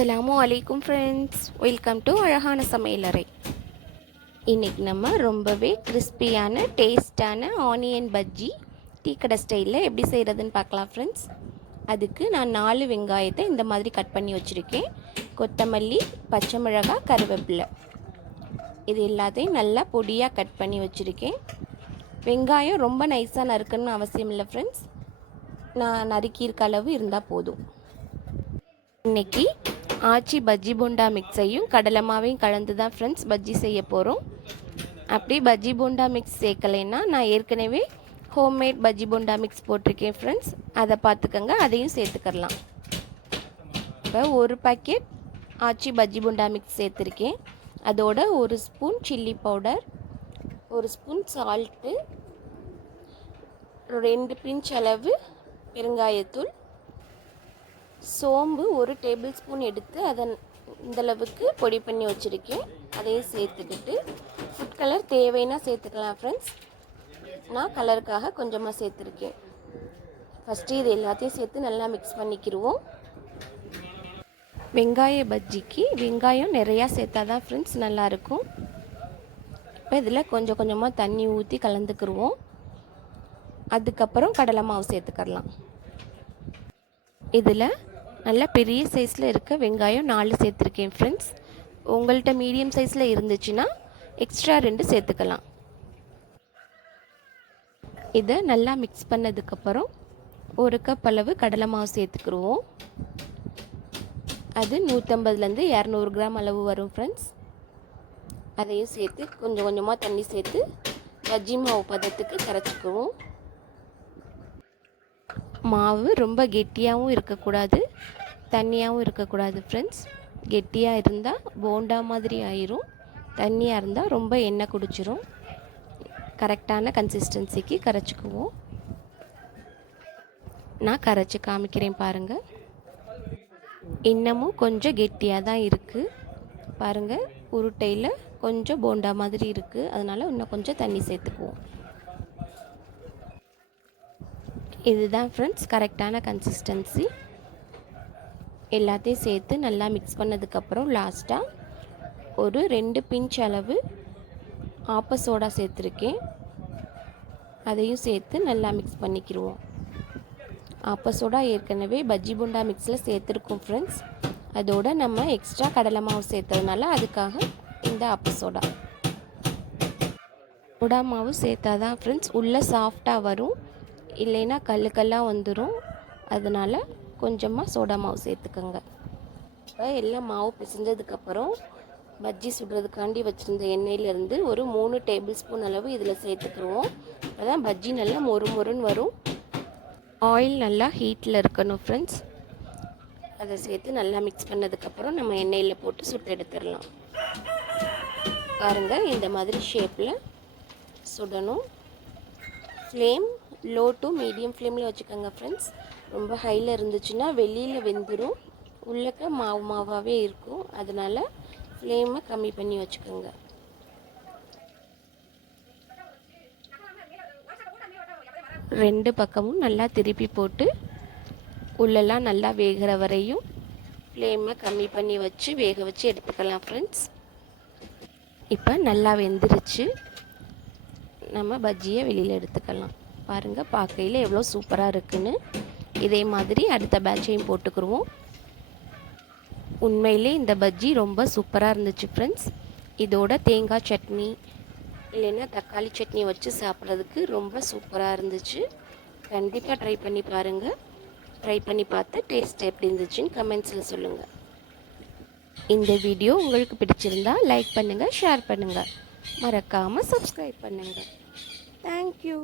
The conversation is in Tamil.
அஸ்ஸலாமு அலைக்கும் ஃப்ரெண்ட்ஸ், வெல்கம் டு அழகான சமையலறை. இன்றைக்கி நம்ம ரொம்பவே கிறிஸ்பியான டேஸ்டான ஆனியன் பஜ்ஜி டீ கடை ஸ்டைலில் எப்படி செய்கிறதுன்னு பார்க்கலாம் ஃப்ரெண்ட்ஸ். அதுக்கு நான் 4 வெங்காயத்தை இந்த மாதிரி கட் பண்ணி வச்சுருக்கேன். கொத்தமல்லி, பச்சை மிளகாய், கருவேப்பிலை இது எல்லாத்தையும் நல்லா பொடியாக கட் பண்ணி வச்சுருக்கேன். வெங்காயம் ரொம்ப நைஸாக நறுக்கணும்னு அவசியம் இல்லை ஃப்ரெண்ட்ஸ், நான் நறுக்கியிருக்க அளவு இருந்தால் போதும். இன்றைக்கி ஆச்சி பஜ்ஜி போண்டா மிக்ஸையும் கடலை மாவையும் கலந்து தான் ஃப்ரெண்ட்ஸ் பஜ்ஜி செய்ய போகிறோம். அப்படி பஜ்ஜி போண்டா மிக்ஸ் சேர்க்கலைன்னா நான் ஏற்கனவே ஹோம்மேட் பஜ்ஜி போண்டா மிக்ஸ் போட்டிருக்கேன் ஃப்ரெண்ட்ஸ், அதை பார்த்துக்கங்க, அதையும் சேர்த்துக்கலாம். இப்போ ஒரு பாக்கெட் ஆச்சி பஜ்ஜி போண்டா மிக்ஸ் சேர்த்துருக்கேன். அதோட 1 spoon chilli powder, 1 spoon salt, 2 pinch அளவு பெருங்காயத்தூள், சோம்பு 1 டேபிள் ஸ்பூன் எடுத்து அதன் இந்தளவுக்கு பொடி பண்ணி வச்சுருக்கேன். அதையும் சேர்த்துக்கிட்டு ஃபுட் கலர் தேவைன்னா சேர்த்துக்கலாம் ஃப்ரெண்ட்ஸ், நான் கலருக்காக கொஞ்சமாக சேர்த்துருக்கேன். ஃபஸ்ட்டு இது எல்லாத்தையும் சேர்த்து நல்லா மிக்ஸ் பண்ணிக்கிடுவோம். வெங்காய பஜ்ஜிக்கு வெங்காயம் நிறையா சேர்த்தா தான் ஃப்ரெண்ட்ஸ் நல்லாயிருக்கும். இப்போ இதில் கொஞ்சம் கொஞ்சமாக தண்ணி ஊற்றி கலந்துக்கிடுவோம். அதுக்கப்புறம் கடலை மாவு சேர்த்துக்கலாம். இதில் நல்ல பெரிய சைஸில் இருக்க வெங்காயம் 4 சேர்த்துருக்கேன் ஃப்ரெண்ட்ஸ். உங்கள்கிட்ட மீடியம் சைஸில் இருந்துச்சுன்னா எக்ஸ்ட்ரா 2 சேர்த்துக்கலாம். இதை நல்லா மிக்ஸ் பண்ணதுக்கப்புறம் 1 கப் அளவு கடலை மாவு சேர்த்துக்கிடுவோம். அது 150லேருந்து 200 கிராம் அளவு வரும் ஃப்ரெண்ட்ஸ். அதையும் சேர்த்து கொஞ்சம் கொஞ்சமாக தண்ணி சேர்த்து பஜ்ஜி மாவு பதத்துக்கு கரைச்சிக்குவோம். மாவு ரொம்ப கெட்டியாகவும் இருக்கக்கூடாது, தண்ணியாகவும் இருக்கக்கூடாது ஃப்ரெண்ட்ஸ். கெட்டியாக இருந்தால் போண்டா மாதிரி ஆயிரும், தண்ணியாக இருந்தால் ரொம்ப எண்ணெய் குடிச்சிரும். கரெக்டான கன்சிஸ்டன்சிக்கு கரைச்சிக்குவோம். நான் கரைச்சி காமிக்கிறேன் பாருங்கள். இன்னமும் கொஞ்சம் கெட்டியாக தான் இருக்குது பாருங்கள். உருட்டையில் கொஞ்சம் போண்டா மாதிரி இருக்குது, அதனால் இன்னும் கொஞ்சம் தண்ணி சேர்த்துக்குவோம். இதுதான் ஃப்ரெண்ட்ஸ் கரெக்டான கன்சிஸ்டன்சி. எல்லாத்தையும் சேர்த்து நல்லா மிக்ஸ் பண்ணதுக்கப்புறம் லாஸ்ட்டாக ஒரு 2 பிஞ்ச் அளவு ஆப்ப சோடா சேர்த்துருக்கேன். அதையும் சேர்த்து நல்லா மிக்ஸ் பண்ணிக்கிடுவோம். ஆப்ப சோடா ஏற்கனவே பஜ்ஜி போண்டா மிக்ஸில் சேர்த்துருக்கோம் ஃப்ரெண்ட்ஸ். அதோடு நம்ம எக்ஸ்ட்ரா கடலை மாவு சேர்த்ததுனால அதுக்காக இந்த ஆப்ப சோடா மாவு சேர்த்தா தான் ஃப்ரெண்ட்ஸ் உள்ளே சாஃப்டாக வரும், இல்லைன்னா கல்லாக வந்துடும். அதனால் கொஞ்சமாக சோடா மாவு சேர்த்துக்கோங்க. இப்போ எல்லாம் மாவு பிசைஞ்சதுக்கப்புறம் பஜ்ஜி சுடுறதுக்காண்டி வச்சுருந்த எண்ணெயிலேருந்து ஒரு 3 டேபிள் ஸ்பூன் அளவு இதில் சேர்த்துக்குருவோம். அதான் பஜ்ஜி நல்லா மொறுன்னு வரும். ஆயில் நல்லா ஹீட்டில் இருக்கணும் ஃப்ரெண்ட்ஸ். அதை சேர்த்து நல்லா மிக்ஸ் பண்ணதுக்கப்புறம் நம்ம எண்ணெயில் போட்டு சுட்டு எடுத்துடலாம். பாருங்கள், இந்த மாதிரி ஷேப்பில் சுடணும். ஃப்ளேம் லோ டு மீடியம் ஃப்ளேமில் வச்சுக்கோங்க ஃப்ரெண்ட்ஸ். ரொம்ப ஹையில் இருந்துச்சுன்னா வெளியில் வெந்துடும், உள்ளக்க மாவாகவே இருக்கும். அதனால் ஃப்ளேமை கம்மி பண்ணி வச்சுக்கோங்க. ரெண்டு பக்கமும் நல்லா திருப்பி போட்டு உள்ளெல்லாம் நல்லா வேகிற வரையும் ஃப்ளேமை கம்மி பண்ணி வச்சு வேக வச்சு எடுத்துக்கலாம் ஃப்ரெண்ட்ஸ். இப்போ நல்லா வெந்துருச்சு, நம்ம பஜ்ஜியை வெளியில் எடுத்துக்கலாம். பாருங்கள், பார்க்கையில் எவ்வளோ சூப்பராக இருக்குன்னு. இதே மாதிரி அடுத்த பேட்சையும் போட்டுக்குருவோம். உண்மையிலே இந்த பஜ்ஜி ரொம்ப சூப்பராக இருந்துச்சு ஃப்ரெண்ட்ஸ். இதோட தேங்காய் சட்னி இல்லைன்னா தக்காளி சட்னி வச்சு சாப்பிட்றதுக்கு ரொம்ப சூப்பராக இருந்துச்சு. கண்டிப்பாக ட்ரை பண்ணி பாருங்கள். ட்ரை பண்ணி பார்த்து டேஸ்ட் எப்படி இருந்துச்சுன்னு கமெண்ட்ஸில் சொல்லுங்கள். இந்த வீடியோ உங்களுக்கு பிடிச்சிருந்தா லைக் பண்ணுங்கள், ஷேர் பண்ணுங்கள், மறக்காமல் சப்ஸ்கிரைப் பண்ணுங்கள். தேங்க்யூ.